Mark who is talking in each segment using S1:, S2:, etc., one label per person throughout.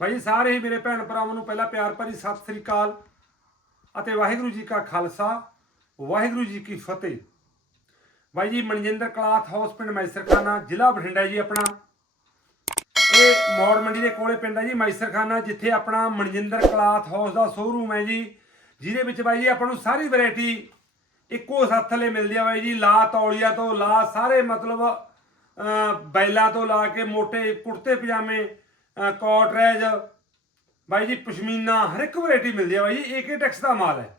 S1: ਬਾਈ ਜੀ, ਸਾਰੇ ਹੀ ਮੇਰੇ ਭੈਣ ਭਰਾਵਾਂ ਨੂੰ ਪਹਿਲਾਂ ਪਿਆਰ ਭਰੀ ਸਤਿ ਸ੍ਰੀ ਅਕਾਲ ਅਤੇ ਵਾਹਿਗੁਰੂ ਜੀ ਕਾ ਖਾਲਸਾ ਵਾਹਿਗੁਰੂ ਜੀ ਕੀ ਫਤਿਹ। ਬਾਈ ਜੀ ਮਨਜਿੰਦਰ ਕਲਾਥ ਹਾਊਸ ਪਿੰਡ ਮੈਸਰਖਾਨਾ ਜ਼ਿਲ੍ਹਾ ਬਠਿੰਡਾ ਜੀ ਆਪਣਾ। ਇਹ ਮੌੜ ਮੰਡੀ ਦੇ ਕੋਲੇ ਪਿੰਡ ਹੈ ਜੀ ਮੈਸਰਖਾਨਾ ਜਿੱਥੇ ਆਪਣਾ ਮਨਜਿੰਦਰ ਕਲਾਥ ਹਾਊਸ ਦਾ ਸ਼ੋਰੂਮ ਹੈ ਜੀ। ਜਿਹਦੇ ਵਿੱਚ ਬਾਈ ਜੀ ਆਪਾਂ ਨੂੰ ਸਾਰੀ ਵੈਰਾਈਟੀ ਇੱਕੋ ਸੱਥ ਲਈ ਮਿਲਦੀ ਆ ਬਾਈ ਜੀ। ਲਾ ਤੌਲੀਆ ਤੋਂ ਲਾ ਸਾਰੇ ਮਤਲਬ ਅਹ, ਬੈਲਾਂ ਤੋਂ ਲਾ ਕੇ ਮੋਟੇ ਕੁੜਤੇ ਪਜਾਮੇ ਕੋਟਰੇਜ ਬਾਈ ਜੀ, ਪਸ਼ਮੀਨਾ, ਹਰ ਇੱਕ ਵੈਰਾਈਟੀ ਮਿਲਦੀ ਹੈ ਬਾਈ ਜੀ ਏਕੇ ਟੈਕਸ ਦਾ ਮਾਲ ਹੈ।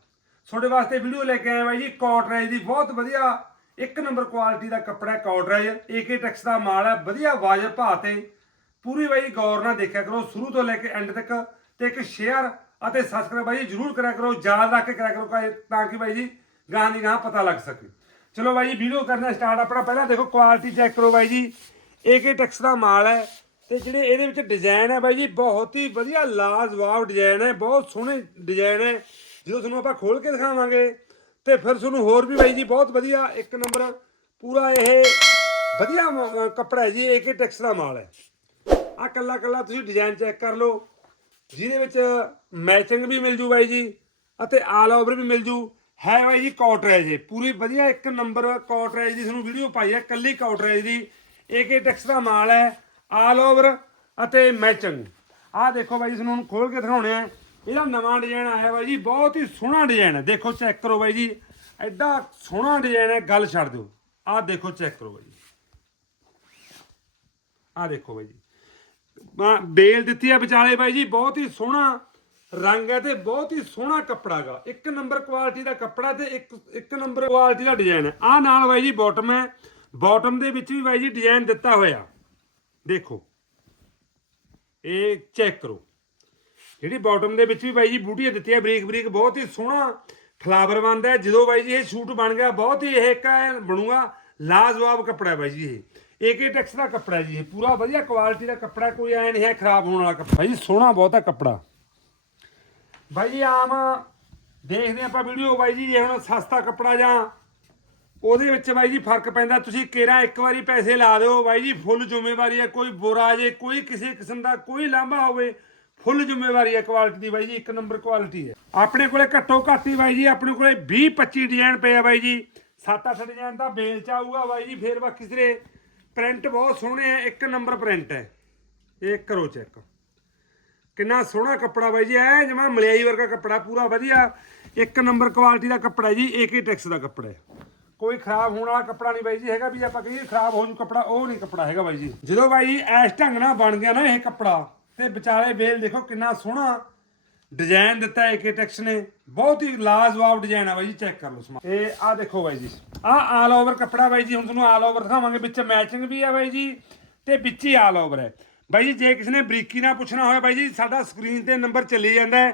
S1: ਤੁਹਾਡੇ ਵਾਸਤੇ ਵੀਡੀਓ ਲੈ ਕੇ ਆਏ ਬਾਈ ਜੀ ਕੋਟਰੇਜ ਦੀ ਬਹੁਤ ਵਧੀਆ, ਇੱਕ ਨੰਬਰ ਕੁਆਲਿਟੀ ਦਾ ਕੱਪੜਾ ਹੈ ਕੋਟਰੇਜ ਏਕੇ ਟੈਕਸ ਦਾ ਮਾਲ ਹੈ, ਵਧੀਆ ਵਾਜਬ ਭਾਅ ਤੇ। ਪੂਰੀ ਬਾਈ ਗੌਰ ਨਾਲ ਦੇਖਿਆ ਕਰੋ, ਸ਼ੁਰੂ ਤੋਂ ਲੈ ਕੇ ਐਂਡ ਤੱਕ ਤੇ ਇੱਕ ਸ਼ੇਅਰ ਅਤੇ ਸਬਸਕ੍ਰਾਈਬ ਬਾਈ ਜੀ, ਜਰੂਰ ਕਰਿਆ ਕਰੋ, ਯਾਦ ਰੱਖ ਕੇ ਕਰਿਆ ਕਰੋ ਤਾਂ ਕਿ ਬਾਈ ਜੀ ਗਾਂ ਦੀ ਗਾਂ ਪਤਾ ਲੱਗ ਸਕੇ। ਚਲੋ ਬਾਈ ਜੀ ਵੀਡੀਓ ਕਰਨਾ ਸਟਾਰਟ ਆਪਣਾ ਪਹਿਲਾਂ ਦੇਖੋ ਕੁਆਲਿਟੀ ਚੈੱਕ ਕਰੋ ਬਾਈ ਜੀ ਏਕੇ ਟੈਕਸ ਦਾ ਮਾਲ ਹੈ ਤੇ ਜਿਹੜੇ ਇਹਦੇ ਵਿੱਚ ਡਿਜ਼ਾਈਨ ਹੈ ਬਾਈ ਜੀ, ਬਹੁਤ ਹੀ ਵਧੀਆ ਲਾਜਵਾਬ ਡਿਜ਼ਾਈਨ ਹੈ, ਬਹੁਤ ਸੋਹਣੇ ਡਿਜ਼ਾਈਨ ਹੈ। ਜਦੋਂ ਤੁਹਾਨੂੰ ਆਪਾਂ ਖੋਲ ਕੇ ਦਿਖਾਵਾਂਗੇ, ਤੇ ਫਿਰ ਤੁਹਾਨੂੰ ਹੋਰ ਵੀ ਬਾਈ ਜੀ ਬਹੁਤ ਵਧੀਆ ਇੱਕ ਨੰਬਰ ਪੂਰਾ ਇਹ ਵਧੀਆ ਕੱਪੜਾ ਹੈ ਜੀ ਏਕੇ ਟੈਕਸ ਦਾ ਮਾਲ ਹੈ। ਆ ਕੱਲਾ ਕੱਲਾ ਤੁਸੀਂ ਡਿਜ਼ਾਈਨ ਚੈੱਕ ਕਰ ਲਓ, ਜਿਹਦੇ ਵਿੱਚ ਮੈਚਿੰਗ ਵੀ ਮਿਲ ਜੂ ਬਾਈ ਜੀ, ਅਤੇ ਆਲ ਓਵਰ ਵੀ ਮਿਲ ਜੂ। ਹੈ ਬਾਈ ਜੀ ਕਾਟਰੇਜ ਪੂਰੀ ਵਧੀਆ ਇੱਕ ਨੰਬਰ ਕਾਟਰੇਜ ਦੀ ਤੁਹਾਨੂੰ ਵੀਡੀਓ ਪਾਈ ਹੈ, ਕੱਲੀ ਕਾਟਰੇਜ ਦੀ। ਏਕੇ ਟੈਕਸ ਦਾ ਮਾਲ ਹੈ। ਆਲ ਓਵਰ ਅਤੇ ਮੈਚਿੰਗ ਆਹ ਦੇਖੋ ਬਾਈ ਜੀ, ਤੁਹਾਨੂੰ ਹੁਣ ਖੋਲ ਕੇ ਦਿਖਾਉਣੇ ਆ। ਇਹਦਾ ਨਵਾਂ ਡਿਜ਼ਾਈਨ ਆਇਆ ਬਾਈ ਜੀ, ਬਹੁਤ ਹੀ ਸੋਹਣਾ ਡਿਜ਼ਾਈਨ ਹੈ। ਦੇਖੋ ਚੈੱਕ ਕਰੋ ਬਾਈ ਜੀ, ਐਡਾ ਸੋਹਣਾ ਡਿਜ਼ਾਈਨ ਹੈ, ਗੱਲ ਛੱਡ ਦਿਓ। ਆਹ ਦੇਖੋ ਚੈੱਕ ਕਰੋ ਬਾਈ ਜੀ। ਆਹ ਦੇਖੋ ਬਾਈ ਜੀ। ਬੇਲ ਦਿੱਤੀ ਹੈ ਵਿਚਾਲੇ ਬਾਈ ਜੀ, ਬਹੁਤ ਹੀ ਸੋਹਣਾ ਰੰਗ ਹੈ ਤੇ ਬਹੁਤ ਹੀ ਸੋਹਣਾ ਕੱਪੜਾ ਗਾ। ਇੱਕ ਨੰਬਰ ਕੁਆਲਿਟੀ ਦਾ ਕੱਪੜਾ ਤੇ ਇੱਕ ਇੱਕ ਨੰਬਰ ਕੁਆਲਿਟੀ ਦਾ ਡਿਜ਼ਾਈਨ ਹੈ। ਆਹ ਨਾਲ ਬਾਈ ਜੀ ਬਾਟਮ ਹੈ। ਬਾਟਮ ਦੇ ਵਿੱਚ ਵੀ ਬਾਈ ਜੀ ਡਿਜ਼ਾਈਨ ਦਿੱਤਾ ਹੋਇਆ। ਦੇਖੋ। ਇਹ ਚੈੱਕ ਕਰੋ। ਜਿਹੜੀ ਬਾਟਮ ਦੇ ਵਿੱਚ ਵੀ ਬਾਈ ਜੀ ਬੂਟੀਆਂ ਦਿੱਤੀਆਂ, ਬਰੀਕ ਬਰੀਕ, ਬਹੁਤ ਹੀ ਸੋਹਣਾ ਫਲਾਵਰ ਬਣਦਾ ਹੈ। ਜਦੋਂ ਬਾਈ ਜੀ ਇਹ ਸ਼ੂਟ ਬਣ ਗਿਆ, ਬਹੁਤ ਹੀ ਇਹ ਇੱਕ ਬਣੂਗਾ, ਲਾਜਵਾਬ ਕੱਪੜਾ ਹੈ ਬਾਈ ਜੀ ਇਹ। ਏਕੇ ਟੈਕਸ ਦਾ ਕੱਪੜਾ ਜੀ ਇਹ। ਪੂਰਾ ਵਧੀਆ ਕੁਆਲਿਟੀ ਦਾ ਕੱਪੜਾ, ਕੋਈ ਐ ਨਹੀਂ ਹੈ ਖਰਾਬ ਹੋਣ ਵਾਲਾ ਕੱਪੜਾ। ਜੀ ਸੋਹਣਾ ਬਹੁਤ ਹੈ ਕੱਪੜਾ। ਬਾਈ ਜੀ ਆਮ ਦੇਖਦੇ ਆਪਾਂ ਵੀਡੀਓ, ਬਾਈ ਜੀ ਇਹ ਹੁਣ ਸਸਤਾ ਕੱਪੜਾ ਜਾਂ ਉਹਦੇ ਵਿੱਚ ਬਾਈ ਜੀ ਫ਼ਰਕ ਪੈਂਦਾ, ਤੁਸੀਂ ਕੇਰਾ ਇੱਕ ਵਾਰੀ ਪੈਸੇ ਲਾ ਦਿਓ, ਬਾਈ ਜੀ ਫੁੱਲ ਜ਼ਿੰਮੇਵਾਰੀ ਹੈ, ਕੋਈ ਬੁਰਾ ਜੇ ਕੋਈ ਕਿਸੇ ਕਿਸਮ ਦਾ ਕੋਈ ਲਾਂਭਾ ਹੋਵੇ, ਫੁੱਲ ਜ਼ਿੰਮੇਵਾਰੀ ਹੈ ਕੁਆਲਿਟੀ ਦੀ ਬਾਈ ਜੀ, ਇੱਕ ਨੰਬਰ ਕੁਆਲਿਟੀ ਹੈ। ਆਪਣੇ ਕੋਲੇ ਘੱਟੋ ਘੱਟ ਹੀ ਬਾਈ ਜੀ, ਆਪਣੇ ਕੋਲੇ 20 25 ਡਿਜ਼ਾਈਨ ਪਏ ਆ ਬਾਈ ਜੀ 7-8 ਡਿਜ਼ਾਈਨ ਤਾਂ ਬੇਲ ਚ ਆਊਗਾ ਬਾਈ ਜੀ, ਫੇਰ ਬਾਕੀ ਸਿਰੇ ਪ੍ਰਿੰਟ ਬਹੁਤ ਸੋਹਣੇ ਆ, ਇੱਕ ਨੰਬਰ ਪ੍ਰਿੰਟ ਹੈ। ਇਹ ਕਰੋ ਚੈੱਕ ਕਿੰਨਾ ਸੋਹਣਾ ਕੱਪੜਾ ਬਾਈ ਜੀ, ਐ ਜਮਾ ਮਲਿਆਈ ਵਰਗਾ ਕੱਪੜਾ, ਪੂਰਾ ਵਧੀਆ। ਇੱਕ ਨੰਬਰ ਕੁਆਲਿਟੀ ਦਾ ਕੱਪੜਾ ਜੀ ਏਕੇ ਟੈਕਸ ਦਾ ਕੱਪੜਾ ਹੈ। ਕੋਈ ਖਰਾਬ ਹੋਣ ਵਾਲਾ ਕੱਪੜਾ ਨਹੀਂ ਬਾਈ ਜੀ ਹੈਗਾ ਵੀ ਆਪਾਂ ਕਹੀਏ ਖਰਾਬ ਹੋ ਜੂ ਕੱਪੜਾ, ਉਹ ਨਹੀਂ ਕੱਪੜਾ ਹੈਗਾ ਬਾਈ ਜੀ। ਜਦੋਂ ਬਾਈ ਜੀ ਐਸ ਢੰਗ ਨਾਲ ਬਣ ਗਿਆ ਨਾ ਇਹ ਕੱਪੜਾ, ਤੇ ਵਿਚਾਲੇ ਵੇਲ ਦੇਖੋ ਕਿੰਨਾ ਸੋਹਣਾ ਡਿਜ਼ਾਈਨ ਦਿੱਤਾ ਏਕੇ ਟੈਕਸ ਨੇ। ਬਹੁਤ ਹੀ ਲਾਜਵਾਬ ਡਿਜ਼ਾਈਨ ਆ ਬਾਈ ਜੀ ਚੈੱਕ ਕਰ ਲਓ ਸਮਾਨ। ਇਹ ਆ ਦੇਖੋ ਬਾਈ ਜੀ ਆ ਆਲ ਓਵਰ ਕੱਪੜਾ ਬਾਈ ਜੀ, ਹੁਣ ਤੁਹਾਨੂੰ ਆਲ ਓਵਰ ਦਿਖਾਵਾਂਗੇ, ਵਿੱਚ ਮੈਚਿੰਗ ਵੀ ਆ ਬਾਈ ਜੀ, ਤੇ ਵਿੱਚ ਹੀ ਆਲ ਓਵਰ ਹੈ। ਬਾਈ ਜੀ, ਜੇ ਕਿਸੇ ਨੇ ਬਰੀਕੀ ਨਾਲ ਪੁੱਛਣਾ ਹੋਇਆ ਬਾਈ ਜੀ, ਸਾਡਾ ਸਕਰੀਨ ਤੇ ਨੰਬਰ ਚੱਲੀ ਜਾਂਦਾ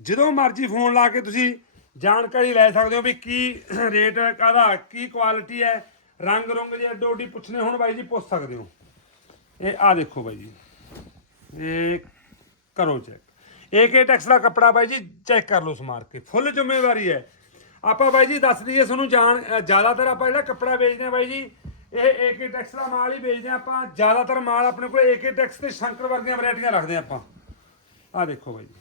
S1: ਜਦੋਂ ਮਰਜ਼ੀ ਫੋਨ ਲਾ ਕੇ ਤੁਸੀਂ ਜਾਣਕਾਰੀ ਲੈ ਸਕਦੇ ਹੋ ਵੀ ਕੀ ਰੇਟ ਕਾਹਦਾ, ਕੀ ਕੁਆਲਿਟੀ ਹੈ। ਰੰਗ ਰੁੰਗ ਜੇ ਅੱਡੋ ਅੱਡੀ ਪੁੱਛਣੇ ਹੁਣ ਬਾਈ ਜੀ, ਪੁੱਛ ਸਕਦੇ ਹੋ। ਇਹ ਆ ਦੇਖੋ ਬਾਈ ਜੀ। ਇਹ ਕਰੋ ਚੈੱਕ ਏਕੇ ਟੈਕਸ ਦਾ ਕੱਪੜਾ ਬਾਈ ਜੀ? ਚੈੱਕ ਕਰ ਲਓ ਸਮਾਰ ਕੇ। ਫੁੱਲ ਜ਼ਿੰਮੇਵਾਰੀ ਹੈ। ਆਪਾਂ ਬਾਈ ਜੀ ਦੱਸ ਦਈਏ ਤੁਹਾਨੂੰ ਜਾਣ ਜ਼ਿਆਦਾਤਰ ਆਪਾਂ ਜਿਹੜਾ ਕੱਪੜਾ ਵੇਚਦੇ ਆ ਬਾਈ ਜੀ, ਇਹ ਏਕੇ ਟੈਕਸ ਦਾ ਮਾਲ ਹੀ ਵੇਚਦੇ ਆ ਆਪਾਂ। ਜ਼ਿਆਦਾਤਰ ਮਾਲ ਆਪਣੇ ਕੋਲ ਏਕੇ ਟੈਕਸ ਤੇ ਸ਼ੰਕਰ ਵਰਗੀਆਂ ਵੈਰਾਈਟੀਆਂ ਰੱਖਦੇ ਆ ਆਪਾਂ। ਆ ਦੇਖੋ ਬਾਈ ਜੀ।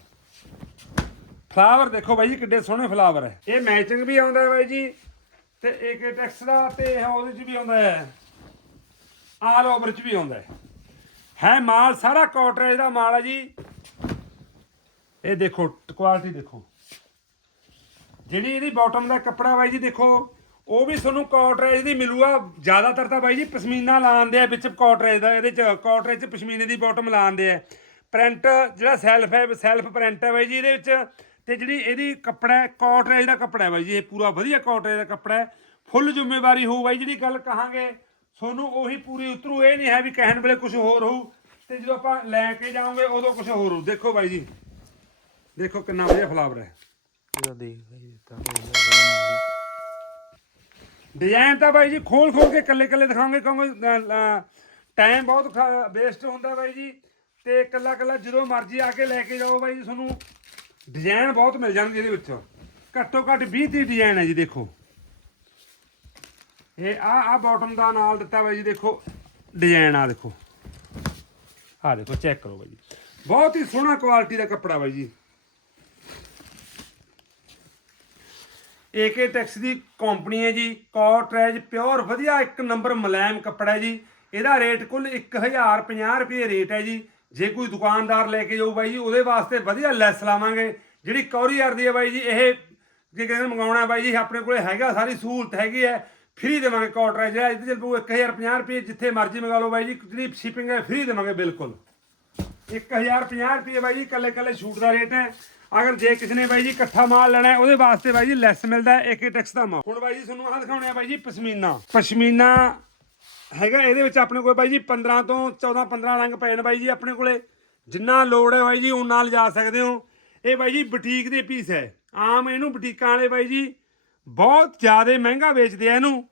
S1: ਫਲਾਵਰ ਦੇਖੋ ਬਾਈ ਜੀ, ਕਿੱਡੇ ਸੋਹਣੇ ਫਲਾਵਰ ਹੈ। ਇਹ ਮੈਚਿੰਗ ਵੀ ਆਉਂਦਾ ਬਾਈ ਜੀ, ਤੇ ਏਕੇ ਟੈਕਸ ਦਾ ਤੇ ਇਹ ਉਹਦੇ ਚ ਵੀ ਆਉਂਦਾ ਹੈ। ਆਲ ਓਵਰ ਚ ਵੀ ਆਉਂਦਾ ਹੈ। ਹੈ ਮਾਲ, ਸਾਰਾ ਕਾਟਰੇਜ ਦਾ ਮਾਲ ਹੈ ਜੀ। ਇਹ ਦੇਖੋ ਕੁਆਲਿਟੀ ਦੇਖੋ। ਜਿਹੜੀ ਇਹਦੀ ਬਾਟਮ ਦਾ ਕੱਪੜਾ ਬਾਈ ਜੀ, ਦੇਖੋ, ਉਹ ਵੀ ਤੁਹਾਨੂੰ ਕਾਟਰੇਜ ਦੀ ਮਿਲੂਗਾ। ਜ਼ਿਆਦਾਤਰ ਤਾਂ ਬਾਈ ਜੀ, ਪਸ਼ਮੀਨਾ ਲਾਉਂਦੇ ਆ, ਵਿੱਚ ਕਾਟਰੇਜ ਦਾ, ਇਹਦੇ ਚ ਕਾਟਰੇਜ ਚ ਪਸ਼ਮੀਨੇ ਦੀ ਬਾਟਮ ਲਾਉਂਦੇ ਆ। ਪ੍ਰਿੰਟ ਜਿਹੜਾ ਸੈਲਫ ਹੈ ਸੈਲਫ ਪ੍ਰਿੰਟ ਹੈ ਬਾਈ ਜੀ, ਇਹਦੇ ਵਿੱਚ ਤੇ ਜਿਹੜੀ ਇਹਦੀ ਕੱਪੜਾ ਕਾਟਰੇਜ ਦਾ ਕੱਪੜਾ ਹੈ ਬਾਈ ਜੀ ਇਹ ਪੂਰਾ ਵਧੀਆ ਕਾਟਰੇਜ ਦਾ ਕੱਪੜਾ ਹੈ। ਫੁੱਲ ਜ਼ਿੰਮੇਵਾਰੀ ਹੋਊ ਬਾਈ ਜਿਹੜੀ ਗੱਲ ਕਹਾਂਗੇ ਤੁਹਾਨੂੰ ਉਹੀ ਪੂਰੀ ਉਤਰੂ। ਇਹ ਨਹੀਂ ਹੈ ਵੀ ਕਹਿਣ ਵੇਲੇ ਕੁਝ ਹੋਰ ਹੋਊ ਤੇ ਜਦੋਂ ਆਪਾਂ ਲੈ ਕੇ ਜਾਵਾਂਗੇ ਉਦੋਂ ਕੁਝ ਹੋਰ ਹੋਊ। ਦੇਖੋ ਬਾਈ ਜੀ ਦੇਖੋ ਕਿੰਨਾ ਵਧੀਆ ਫਲਾਵਰ ਹੈ।
S2: ਇਹਦਾ ਦੇਖ ਭਾਈ ਤਾਂ
S1: ਡਿਜ਼ਾਈਨ ਤਾਂ ਬਾਈ ਜੀ ਖੋਲ ਖੋਲ ਕੇ ਕੱਲੇ ਕੱਲੇ ਦਿਖਾਵਾਂਗੇ ਕਿਉਂਕਿ ਟਾਈਮ ਬਹੁਤ ਵੇਸਟ ਹੁੰਦਾ ਬਾਈ ਜੀ। ਤੇ ਕੱਲਾ ਕੱਲਾ ਜਦੋਂ ਮਰਜ਼ੀ ਆ ਕੇ ਲੈ ਕੇ ਜਾਓ ਬਾਈ ਜੀ ਤੁਹਾਨੂੰ ਡਿਜ਼ਾਈਨ ਬਹੁਤ ਮਿਲ ਜਾਣਗੇ ਇਹਦੇ ਵਿੱਚ। ਘੱਟੋ ਘੱਟ 20 30 ਡਿਜ਼ਾਈਨ ਹੈ ਜੀ, ਦੇਖੋ। ਇਹ ਆ ਆ ਬਾਟਮ ਦਾ ਨਾਲ ਦਿੱਤਾ ਬਾਈ ਜੀ, ਦੇਖੋ। ਡਿਜ਼ਾਈਨ ਆ, ਦੇਖੋ। ਆ ਦੇਖੋ ਚੈੱਕ ਕਰੋ ਬਾਈ ਜੀ। ਬਹੁਤ ਹੀ ਸੋਹਣਾ ਕੁਆਲਿਟੀ ਦਾ ਕੱਪੜਾ ਬਾਈ ਜੀ। ਏਕੇ ਟੈਕਸ ਦੀ ਕੰਪਨੀ ਹੈ ਜੀ ਕੋਟਰੇਜ ਪਿਓਰ ਵਧੀਆ ਇੱਕ ਨੰਬਰ ਮੁਲਾਇਮ ਕੱਪੜਾ ਹੈ ਜੀ। ਇਹਦਾ ਰੇਟ ਕੁੱਲ 1050 ਰੁਪਏ ਰੇਟ ਹੈ ਜੀ। ਜੇ ਕੋਈ ਦੁਕਾਨਦਾਰ ਲੈ ਕੇ ਜਾਊ ਬਾਈ ਜੀ, ਉਹਦੇ ਵਾਸਤੇ ਵਧੀਆ ਲੈਸ ਲਾਵਾਂਗੇ। ਜਿਹੜੀ ਕੋਰੀਅਰ ਦੀ ਹੈ ਬਾਈ ਜੀ, ਇਹ ਜੇ ਕਿਸੇ ਨੇ ਮੰਗਾਉਣਾ ਬਾਈ ਜੀ ਆਪਣੇ ਕੋਲੇ ਹੈਗਾ, ਸਾਰੀ ਸਹੂਲਤ ਹੈਗੀ ਹੈ, ਫ੍ਰੀ ਦੇਵਾਂਗੇ ਕੋਟਰੇਜ ਜਿਹੜਾ ਇਹਦੇ ਚੱਲ ਪਊ 1050 ਰੁਪਏ, ਜਿੱਥੇ ਮਰਜ਼ੀ ਮੰਗਾ ਲਓ ਬਾਈ ਜੀ, ਜਿਹੜੀ ਸ਼ਿਪਿੰਗ ਹੈ, ਫ੍ਰੀ ਦੇਵਾਂਗੇ ਬਿਲਕੁਲ। 1050 ਰੁਪਏ ਬਾਈ ਜੀ ਕੱਲੇ ਕੱਲੇ ਸ਼ੂਟ ਦਾ ਰੇਟ ਹੈ। ਅਗਰ ਜੇ ਕਿਸੇ ਨੇ ਬਾਈ ਜੀ ਇਕੱਠਾ ਮਾਲ ਲੈਣਾ ਉਹਦੇ ਵਾਸਤੇ ਬਾਈ ਜੀ ਲੈਸ ਮਿਲਦਾ ਹੈ ਏਕੇ ਟੈਕਸ ਦਾ ਮਾਲ। ਹੁਣ ਬਾਈ ਜੀ ਤੁਹਾਨੂੰ ਆਹ ਦਿਖਾਉਣੇ ਆ ਬਾਈ ਜੀ ਪਸ਼ਮੀਨਾ। ਪਸ਼ਮੀਨਾ ਹੈਗਾ, ਇਹਦੇ ਵਿੱਚ ਆਪਣੇ ਕੋਲ ਬਾਈ ਜੀ 15 ਤੋਂ 14 15 ਰੰਗ ਪਏ ਨੇ ਬਾਈ ਜੀ ਆਪਣੇ ਕੋਲੇ। ਜਿੰਨਾ ਲੋੜ ਹੈ ਬਾਈ ਜੀ ਉਨਾ ਲਿਜਾ ਸਕਦੇ ਹੋ। ਇਹ ਬਾਈ ਜੀ ਬੁਟੀਕ ਦੇ ਪੀਸ ਹੈ। ਆਮ ਇਹਨੂੰ ਬੁਟੀਕਾਂ ਵਾਲੇ ਬਾਈ ਜੀ ਬਹੁਤ ਜ਼ਿਆਦਾ ਮਹਿੰਗਾ ਵੇਚਦੇ ਆ ਇਹਨੂੰ।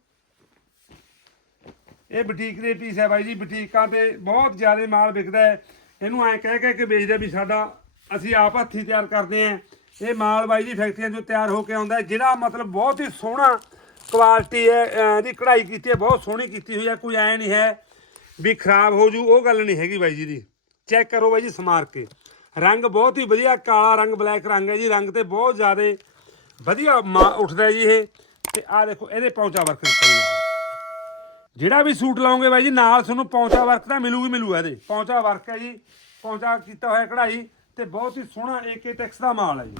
S1: ਇਹ ਬੁਟੀਕ ਦੇ ਪੀਸ ਹੈ ਬਾਈ ਜੀ, ਬੁਟੀਕਾਂ ਤੇ ਬਹੁਤ ਜ਼ਿਆਦਾ ਮਾਲ ਵਿਕਦਾ ਹੈ। ਇਹਨੂੰ ਐਂ ਕਹਿ ਕਹਿ ਕੇ ਵੇਚਦੇ ਵੀ ਸਾਡਾ, ਅਸੀਂ ਆਪ ਹੱਥੀਂ ਤਿਆਰ ਕਰਦੇ ਆਂ ਇਹ ਮਾਲ ਬਾਈ ਜੀ ਫੈਕਟਰੀਆਂ ਚੋਂ ਤਿਆਰ ਹੋ ਕੇ ਆਉਂਦਾ ਜਿਹੜਾ ਮਤਲਬ ਬਹੁਤ ਹੀ ਸੋਹਣਾ ਕੁਆਲਿਟੀ ਹੈ ਇਹਦੀ ਕਢਾਈ ਕੀਤੀ ਹੈ, ਬਹੁਤ ਸੋਹਣੀ ਕੀਤੀ ਹੋਈ ਹੈ, ਕੋਈ ਐ ਨਹੀਂ ਹੈ ਵੀ ਖਰਾਬ ਹੋ ਜੂ, ਉਹ ਗੱਲ ਨਹੀਂ ਹੈਗੀ ਬਾਈ ਜੀ ਦੀ। ਚੈੱਕ ਕਰੋ ਬਾਈ ਜੀ ਸਮਾਰ ਕੇ। ਰੰਗ ਬਹੁਤ ਹੀ ਵਧੀਆ, ਕਾਲਾ ਰੰਗ ਬਲੈਕ ਰੰਗ ਹੈ ਜੀ, ਰੰਗ ਤੇ ਬਹੁਤ ਜ਼ਿਆਦਾ ਵਧੀਆ ਮਾ- ਉੱਠਦਾ ਜੀ ਇਹ। ਤੇ ਆਹ ਦੇਖੋ, ਇਹਦੇ ਪੌਂਚਾ ਵਰਕ ਦਿੱਤਾ ਜੀ ਜਿਹੜਾ ਵੀ ਸੂਟ ਲਾਉਂਗੇ ਬਾਈ ਜੀ, ਨਾਲ ਤੁਹਾਨੂੰ ਪੌਂਚਾ ਵਰਕ ਤਾਂ ਮਿਲੂਗੀ ਮਿਲੂਗਾ ਇਹਦੇ। ਪੌਂਚਾ ਵਰਕ ਹੈ ਜੀ, ਪੌਂਚਾ ਕੀਤਾ ਹੋਇਆ ਕਢਾਈ ਤੇ ਬਹੁਤ ਹੀ ਸੋਹਣਾ ਏਕੇ ਟੈਕਸ ਦਾ ਮਾਲ ਹੈ ਜੀ।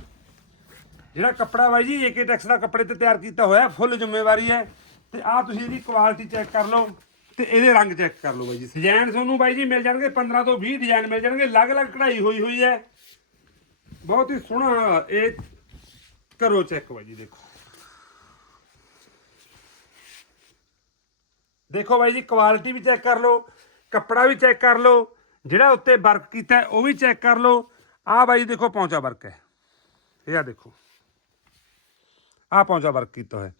S1: ਜਿਹੜਾ ਕੱਪੜਾ ਬਾਈ ਜੀ ਏਕੇ ਟੈਕਸ ਦਾ ਕੱਪੜੇ ਤੇ ਤਿਆਰ ਕੀਤਾ ਹੋਇਆ, ਫੁੱਲ ਜ਼ਿੰਮੇਵਾਰੀ ਹੈ। ਤੇ ਆਹ ਤੁਸੀਂ ਇਹਦੀ ਕੁਆਲਿਟੀ ਚੈੱਕ ਕਰ ਲਓ ਤੇ ਇਹਦੇ ਰੰਗ ਚੈੱਕ ਕਰ ਲਓ ਬਾਈ ਜੀ। ਡਿਜ਼ਾਈਨ ਤੁਹਾਨੂੰ ਬਾਈ ਜੀ ਮਿਲ ਜਾਣਗੇ 15 ਤੋਂ 20 ਡਿਜ਼ਾਈਨ ਮਿਲ ਜਾਣਗੇ, ਅਲੱਗ-ਅਲੱਗ ਕਢਾਈ ਹੋਈ ਹੋਈ ਹੈ। ਬਹੁਤ ਹੀ ਸੋਹਣਾ ਇਹ ਕਰੋ ਚੈੱਕ ਬਾਈ ਜੀ, ਦੇਖੋ। ਦੇਖੋ ਬਾਈ ਜੀ ਕੁਆਲਿਟੀ ਵੀ ਚੈੱਕ ਕਰ ਲਓ, ਕੱਪੜਾ ਵੀ ਚੈੱਕ ਕਰ ਲਓ, ਜਿਹੜਾ ਉੱਤੇ ਵਰਕ ਕੀਤਾ ਉਹ ਵੀ ਚੈੱਕ ਕਰ ਲਓ। ਆਹ ਬਾਈ ਦੇਖੋ ਪੌਂਚਾ ਵਰਕ ਹੈ। ਇਹ ਆ ਦੇਖੋ। ਆਹ ਪੌਂਚਾ ਵਰਕ ਕੀਤਾ ਹੋਇਆ।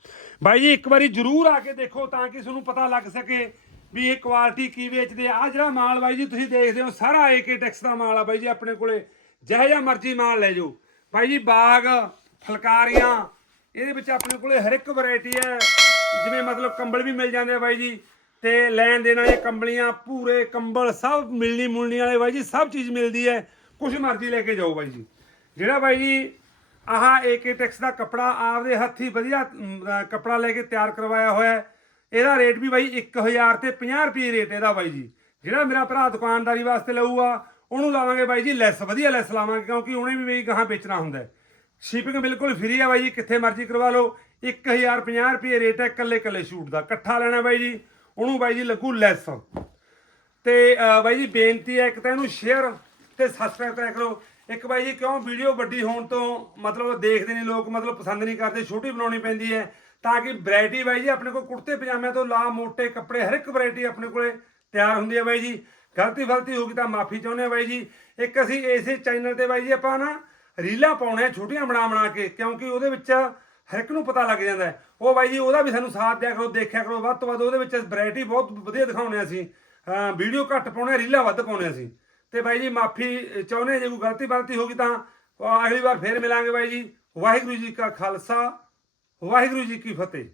S1: ਬਾਈ ਜੀ, ਇੱਕ ਵਾਰੀ ਜਰੂਰ ਆ ਕੇ ਦੇਖੋ ਤਾਂ ਕਿ ਤੁਹਾਨੂੰ ਪਤਾ ਲੱਗ ਸਕੇ ਵੀ ਇਹ ਕੁਆਲਿਟੀ ਕੀ ਵੇਚਦੇ ਆ। ਆਹ ਜਿਹੜਾ ਮਾਲ ਬਾਈ ਜੀ, ਤੁਸੀਂ ਦੇਖਦੇ ਹੋ, ਸਾਰਾ ਏਕੇ ਟੈਕਸ ਦਾ ਮਾਲ ਆ ਬਾਈ ਜੀ, ਆਪਣੇ ਕੋਲੇ। ਜਿਹੋ ਜਿਹਾ ਮਰਜ਼ੀ ਮਾਲ ਲੈ ਜਾਓ। ਬਾਈ ਜੀ, ਬਾਗ, ਫਲਕਾਰੀਆਂ, ਇਹਦੇ ਵਿੱਚ ਆਪਣੇ ਕੋਲੇ ਹਰ ਇੱਕ ਵੈਰਾਈਟੀ ਹੈ। ਜਿਵੇਂ ਮਤਲਬ ਕੰਬਲ ਵੀ ਮਿਲ ਜਾਂਦੇ ਆ ਬਾਈ ਜੀ। ਤੇ ਲੈਣ ਦੇਣ ਵਾਲੇ ਕੰਬਲੀਆਂ ਪੂਰੇ ਕੰਬਲ, ਸਭ ਮਿਲਣੀ ਮੁਲਣੀ ਵਾਲੇ ਬਾਈ ਜੀ, ਸਭ ਚੀਜ਼ ਮਿਲਦੀ ਹੈ। ਕੁਝ ਮਰਜ਼ੀ ਲੈ ਕੇ ਜਾਓ ਬਾਈ ਜੀ। ਜਿਹੜਾ ਬਾਈ ਜੀ ਆਹ ਏਕੇ ਟੈਕਸ ਦਾ ਕੱਪੜਾ ਆਪਦੇ ਹੱਥੀ ਵਧੀਆ ਅਮ, ਕੱਪੜਾ ਲੈ ਕੇ ਤਿਆਰ ਕਰਵਾਇਆ ਹੋਇਆ ਇਹਦਾ ਰੇਟ ਵੀ ਬਾਈ 1000 ਤੇ 50 ਰੁਪਏ ਰੇਟ ਇਹਦਾ ਬਾਈ ਜੀ। ਜਿਹੜਾ ਮੇਰਾ ਭਰਾ ਦੁਕਾਨਦਾਰੀ ਵਾਸਤੇ ਲਊਗਾ ਉਹਨੂੰ ਲਾਵਾਂਗੇ ਬਾਈ ਜੀ ਲੈਸ ਵਧੀਆ ਲੈਸ ਲਾਵਾਂਗੇ ਕਿਉਂਕਿ ਉਹਨੇ ਵੀ ਬਈ ਗਾਹਾਂ ਵੇਚਣਾ ਹੁੰਦਾ ਸ਼ਿਪਿੰਗ ਬਿਲਕੁਲ ਫ੍ਰੀ ਆ ਬਾਈ ਜੀ ਕਿੱਥੇ ਮਰਜ਼ੀ ਕਰਵਾ ਲਓ। 1050 ਰੁਪਏ ਰੇਟ ਹੈ ਇਕੱਲੇ ਇਕੱਲੇ ਸ਼ੂਟ ਦਾ। ਇਕੱਠਾ ਲੈਣਾ ਬਾਈ ਜੀ ਉਹਨੂੰ ਬਾਈ ਜੀ ਲੱਗੂ ਲੈਸ ਤੇ ਬਾਈ ਜੀ ਬੇਨਤੀ ਹੈ ਇੱਕ ਤਾਂ ਇਹਨੂੰ ਸ਼ੇਅਰ ਤੇ ਸਬਸਕ੍ਰਾਈਬ ਕਰਿਆ ਕਰੋ। ਇੱਕ ਬਾਈ ਜੀ ਕਿਉਂ ਵੀਡੀਓ ਵੱਡੀ ਹੋਣ ਤੋਂ ਮਤਲਬ ਦੇਖਦੇ ਨਹੀਂ ਲੋਕ ਮਤਲਬ ਪਸੰਦ ਨਹੀਂ ਕਰਦੇ ਛੋਟੀ ਬਣਾਉਣੀ ਪੈਂਦੀ ਹੈ ਤਾਂ ਕਿ ਵੈਰਾਈਟੀ ਬਾਈ ਜੀ ਆਪਣੇ ਕੋਲ ਕੁੜਤੇ ਪਜਾਮਿਆਂ ਤੋਂ ਲਾ ਮੋਟੇ ਕੱਪੜੇ ਹਰ ਇੱਕ ਵੈਰਾਈਟੀ ਆਪਣੇ ਕੋਲੇ ਤਿਆਰ ਹੁੰਦੀ ਹੈ ਬਾਈ ਜੀ। ਗਲਤੀ ਫਲਤੀ ਹੋ ਗਈ ਤਾਂ ਮਾਫੀ ਚਾਹੁੰਦੇ ਹਾਂ ਬਾਈ ਜੀ। ਇੱਕ ਅਸੀਂ ਇਸੇ ਚੈਨਲ ਤੇ ਬਾਈ ਜੀ ਆਪਾਂ ਨਾ ਰੀਲਾਂ ਪਾਉਣੇ ਆ ਛੋਟੀਆਂ ਬਣਾ ਬਣਾ ਕੇ ਕਿਉਂਕਿ ਉਹਦੇ ਵਿੱਚ ਹਰ ਇੱਕ ਨੂੰ ਪਤਾ ਲੱਗ ਜਾਂਦਾ ਉਹ ਬਾਈ ਜੀ ਉਹਦਾ ਵੀ ਸਾਨੂੰ ਸਾਥ ਦਿਆ ਕਰੋ ਦੇਖਿਆ ਕਰੋ ਵੱਧ ਤੋਂ ਵੱਧ ਉਹਦੇ ਵਿੱਚ ਵੈਰਾਈਟੀ ਬਹੁਤ ਵਧੀਆ ਦਿਖਾਉਣੇ ਆ ਅਸੀਂ। ਵੀਡੀਓ ਘੱਟ ਪਾਉਣੇ ਆ, ਰੀਲਾਂ ਵੱਧ ਪਾਉਣੇ ਅਸੀਂ। ਤੇ ਬਾਈ ਜੀ ਮਾਫੀ ਚਾਹੁੰਦੇ ਜੇ ਕੋਈ ਗਲਤੀ ਬਲਤੀ ਹੋ ਗਈ ਤਾਂ ਅਗਲੀ ਵਾਰ ਫੇਰ ਮਿਲਾਂਗੇ ਬਾਈ ਜੀ। ਵਾਹਿਗੁਰੂ ਜੀ ਕਾ ਖਾਲਸਾ, ਵਾਹਿਗੁਰੂ ਜੀ ਕੀ ਫਤਿਹ।